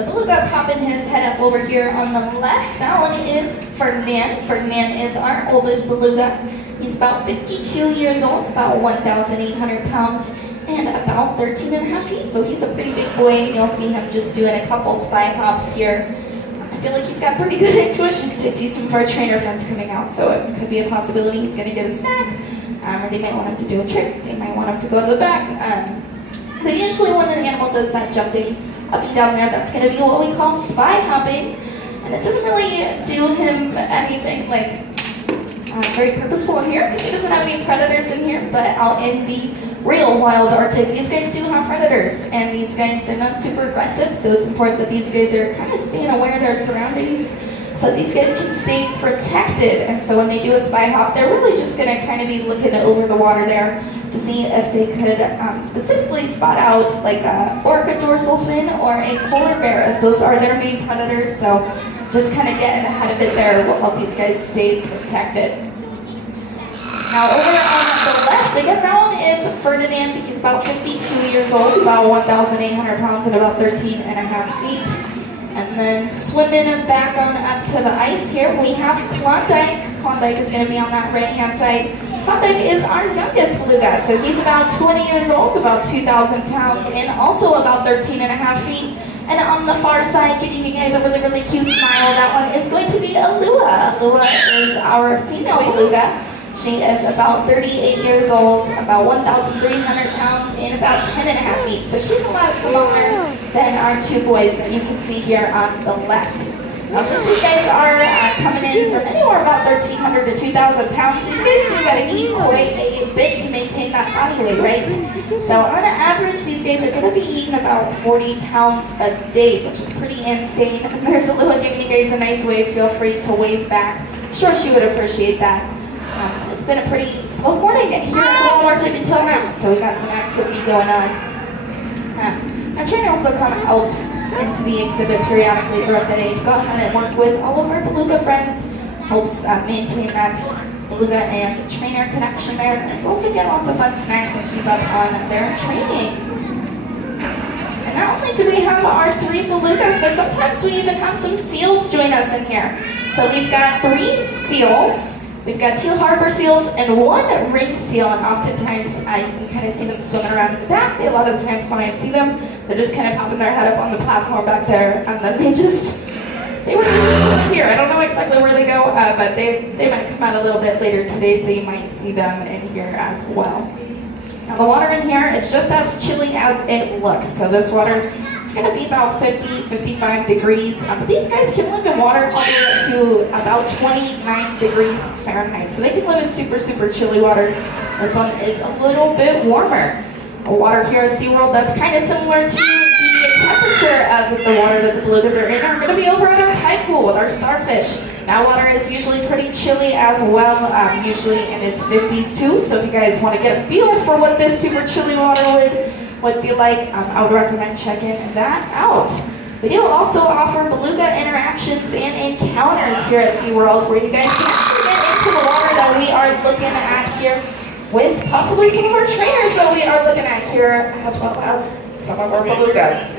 the beluga popping his head up over here on the left. That one is Ferdinand. Ferdinand is our oldest beluga. He's about 52 years old, about 1,800 pounds, and about 13 and a half feet. So he's a pretty big boy. You'll see him just doing a couple spy hops here. I feel like he's got pretty good intuition because I see some of our trainer friends coming out. So it could be a possibility he's going to get a snack, or they might want him to do a trick. They might want him to go to the back. But usually when an animal does that jumping up and down there, that's going to be what we call spy hopping. And it doesn't really do him anything like very purposeful in here because he doesn't have any predators in here. But out in the real wild Arctic, these guys do have predators. And these guys, they're not super aggressive, so it's important that these guys are kind of staying aware of their surroundings so that these guys can stay protected. And so when they do a spy hop, they're really just going to kind of be looking over the water there to see if they could specifically spot out like a orca dorsal fin or a polar bear, as those are their main predators. So just kind of getting ahead of it there will help these guys stay protected. Now over on the left, again, that one is Ferdinand. He's about 52 years old, about 1,800 pounds and about 13 and a half feet. And then swimming back on up to the ice here, we have Klondike. Klondike is going to be on that right-hand side. Klondike is our youngest beluga, so he's about 20 years old, about 2,000 pounds, and also about 13 and a half feet. And on the far side, giving you guys a really, really cute smile, that one is going to be Alua. Alua is our female beluga. She is about 38 years old, about 1,300 pounds, and about 10 and a half feet. So she's a lot smaller than our two boys that you can see here on the left. Now, since these guys are coming in from anywhere about 1,300 to 2,000 pounds, these guys still got to eat quite a bit to maintain that body weight, right? So on average, these guys are going to be eating about 40 pounds a day, which is pretty insane. And there's Alua giving you guys a nice wave. Feel free to wave back. I'm sure she would appreciate that. It's been a pretty slow morning here at SeaWorld Arctic until now, so we got some activity going on. Our trainer also come out into the exhibit periodically throughout the day to go ahead and work with all of our beluga friends, helps maintain that beluga and trainer connection there, as well as they get lots of fun snacks and keep up on their training. And not only do we have our 3 belugas, but sometimes we even have some seals join us in here. So we've got 3 seals. We've got 2 harbor seals and 1 ring seal, and oftentimes you can kind of see them swimming around in the back. A lot of the times when I see them, they're just kind of popping their head up on the platform back there, and then they really just disappear. I don't know exactly where they go, but they might come out a little bit later today, so you might see them in here as well. Now the water in here is just as chilly as it looks. So this water, it's going to be about 50, 55 degrees. But these guys can live in water all the way up to about 29 degrees Fahrenheit. So they can live in super, super chilly water. This one is a little bit warmer. The water here at SeaWorld, that's kind of similar to the temperature of the water that the belugas are in. Are going to be over at our tide pool with our starfish. That water is usually pretty chilly as well, usually in its 50s too. So if you guys want to get a feel for what this super chilly water would be like, I would recommend checking that out. We do also offer beluga interactions and encounters here at SeaWorld where you guys can actually get into the water that we are looking at here with possibly some of our trainers that we are looking at here, as well as some of our belugas.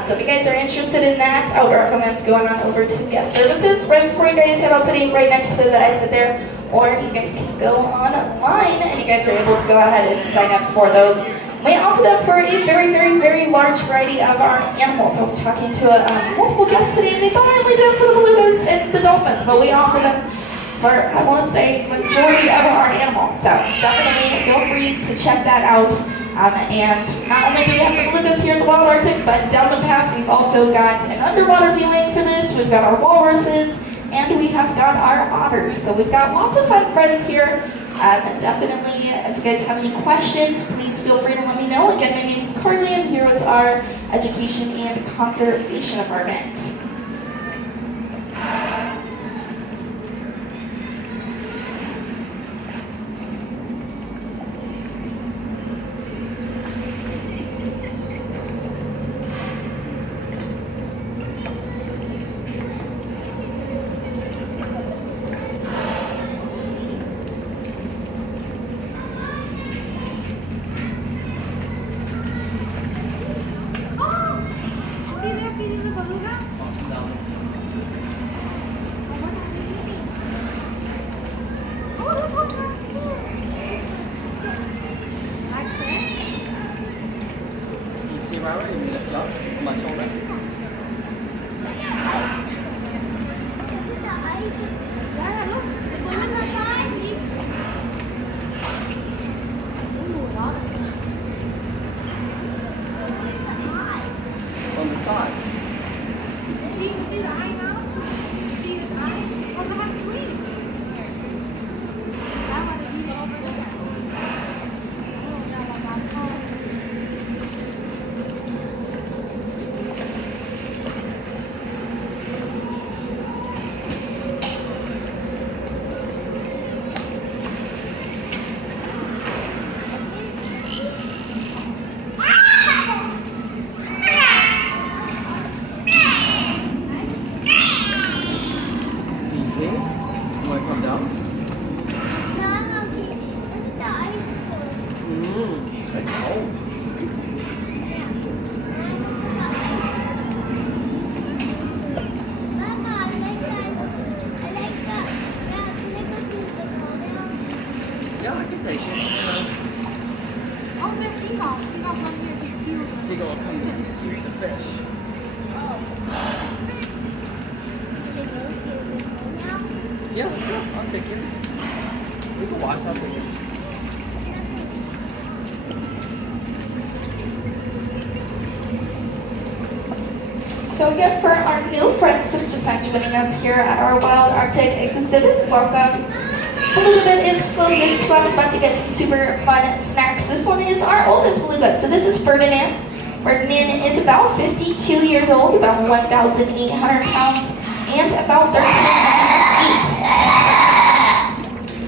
So if you guys are interested in that, I would recommend going on over to guest services right before you guys head out today, right next to the exit there. Or you guys can go online and you guys are able to go ahead and sign up for those. We offer them for a very, very, very large variety of our animals. I was talking to multiple guests today and they thought I only did it for the belugas and the dolphins, but we offer them for, I want to say, majority of our animals. So definitely feel free to check that out. And not only do we have the belugas here at the Wild Arctic, but down the path we've also got an underwater viewing for this. We've got our walruses, and we have got our otters. So we've got lots of fun friends here. Definitely, if you guys have any questions, please feel free to let me know. Again, my name is Carly. I'm here with our Education and Conservation Department. See, they're feeding the beluga. jump on my shoulder. On the side. See the eye now? See his eye? Oh, go have swing. I want to be over there. Oh, yeah, like that. Come down. That's cold. Yeah, I can take it. Oh, there's seagull. Seagull come here to steal the Seagull will come to eat the fish. Yeah, let's go. I'll take you. We can watch. I'll take you. So again, for our new friends that are just joining us here at our Wild Arctic exhibit, welcome. Beluga is closest to us, about to get some super fun snacks. This one is our oldest beluga. So this is Ferdinand. Ferdinand is about 52 years old, about 1,800 pounds, and about 13 feet.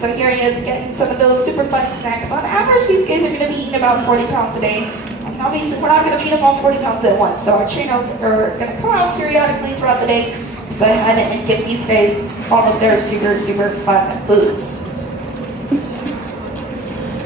So here he is getting some of those super fun snacks. On average, these guys are going to be eating about 40 pounds a day. And obviously, we're not going to feed them all 40 pounds at once. So our trainers are going to come out periodically throughout the day to go ahead and give these guys all of their super, super fun foods.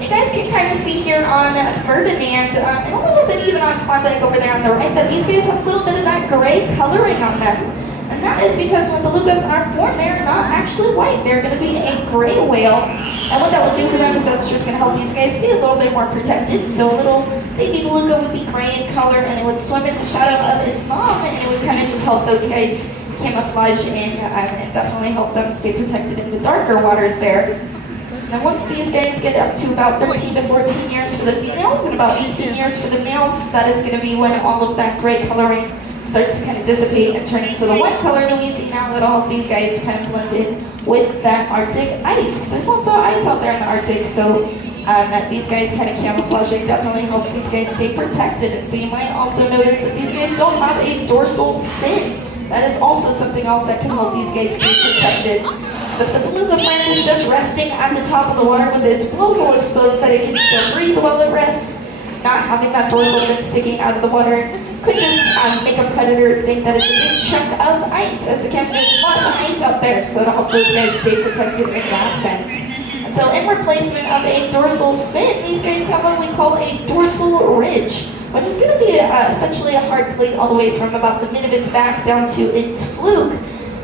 You guys can kind of see here on Ferdinand, and a little bit even on Klondike over there on the right, that these guys have a little bit of that gray coloring on them. And that is because when belugas are born, they're not actually white. They're going to be a gray whale. And what that will do for them is that's just going to help these guys stay a little bit more protected. So a little baby beluga would be gray in color, and it would swim in the shadow of its mom, and it would kind of just help those guys camouflage in and definitely help them stay protected in the darker waters there. And once these guys get up to about 13 to 14 years for the females and about 18 years for the males, that is going to be when all of that gray coloring starts to kind of dissipate and turn into the white color that we see now, that all of these guys kind of blend in with that Arctic ice. There's lots of ice out there in the Arctic, so that these guys kind of camouflaging definitely helps these guys stay protected. And so you might also notice that these guys don't have a dorsal fin. That is also something else that can help these guys stay protected. So if the beluga friend is just resting at the top of the water with its blowhole exposed, that it can still breathe while it rests, not having that dorsal fin sticking out of the water could just make a predator think that it's a big chunk of ice, as again, there's lots of ice out there, so it'll help those guys stay protected in that sense. And so in replacement of a dorsal fin, these guys have what we call a dorsal ridge, which is going to be essentially a hard plate all the way from about the mid of its back down to its fluke.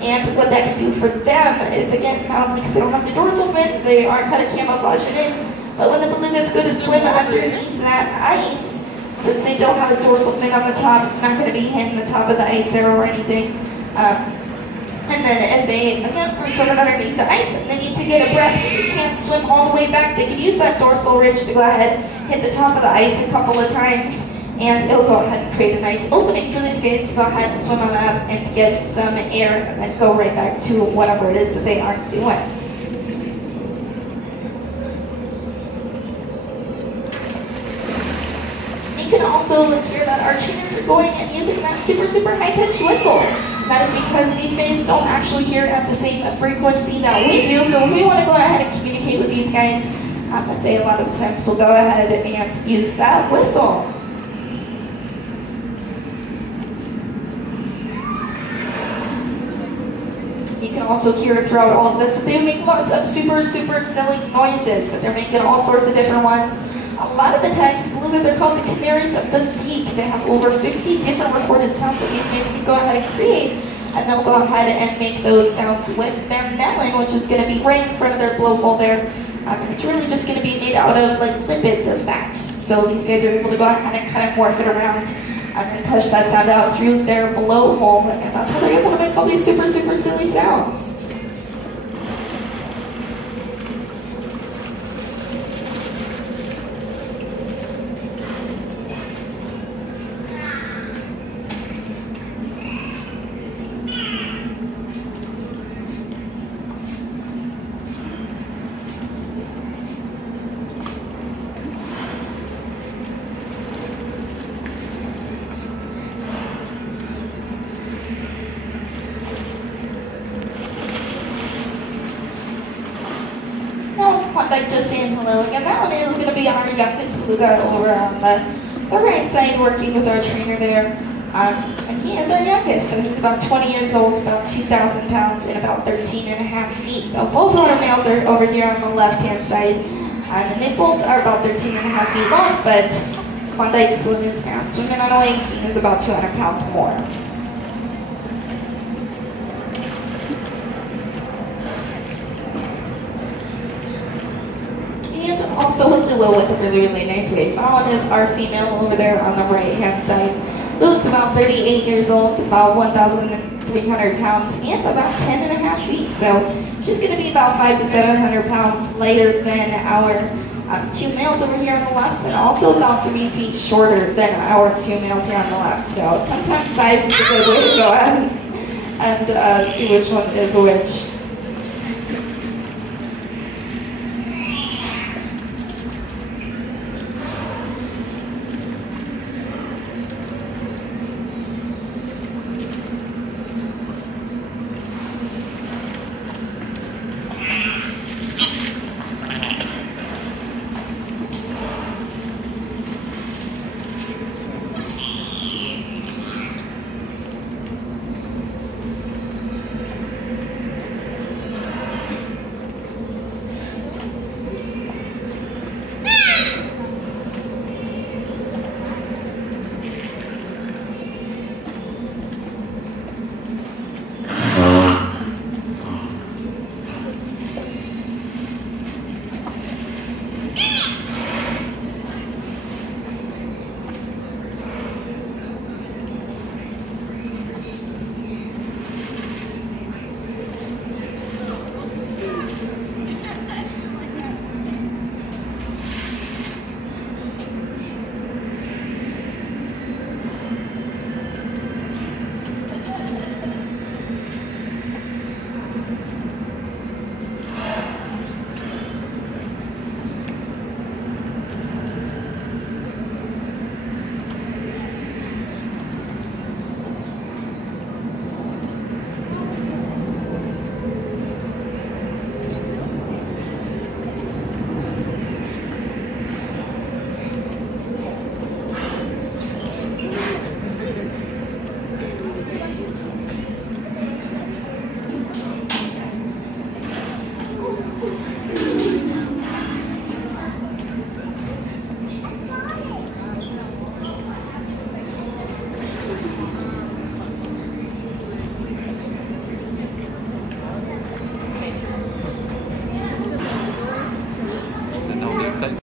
And what that can do for them is, again, not only because they don't have the dorsal fin, they are kind of camouflaging in, but when the belugas go to swim underneath that ice, since they don't have a dorsal fin on the top, it's not going to be hitting the top of the ice there or anything. And then if they, again, are swimming underneath the ice and they need to get a breath, they can't swim all the way back, they can use that dorsal ridge to go ahead, hit the top of the ice a couple of times, and it'll go ahead and create a nice opening for these guys to go ahead and swim on up and get some air and then go right back to whatever it is that they aren't doing. You can also hear that our trainers are going and using that super, super high-pitched whistle. That is because these guys don't actually hear at the same frequency that we do, so we want to go ahead and communicate with these guys. But they a lot of times will go ahead and use that whistle. You can also hear throughout all of this that they make lots of super, super silly noises, that they're making all sorts of different ones. A lot of the times, belugas are called the canaries of the sea because they have over 50 different recorded sounds that these guys can go ahead and create, and they'll go ahead and make those sounds with their melon, which is going to be right in front of their blowhole there. And it's really just going to be made out of like lipids or fats. So these guys are able to go ahead and kind of morph it around and push that sound out through their blowhole, and that's how they're able to make all these super, super silly sounds. Now it's like just saying hello again. That one is going to be our youngest beluga over on the right side, working with our trainer there. And he is our youngest, so he's about 20 years old, about 2,000 pounds, and about 13 and a half feet. So both of our males are over here on the left-hand side, and they both are about 13 and a half feet long, but Klondike Bloom is now swimming on a lake. He is about 200 pounds more. And also a Lua with a really, really nice wave. That one is our female over there on the right-hand side. Lua's about 38 years old, about 1,300 pounds, and about 10 and a half feet. So she's going to be about 500 to 700 pounds lighter than our two males over here on the left, and also about 3 feet shorter than our two males here on the left. So sometimes size is a good way to go ahead and see which one is which.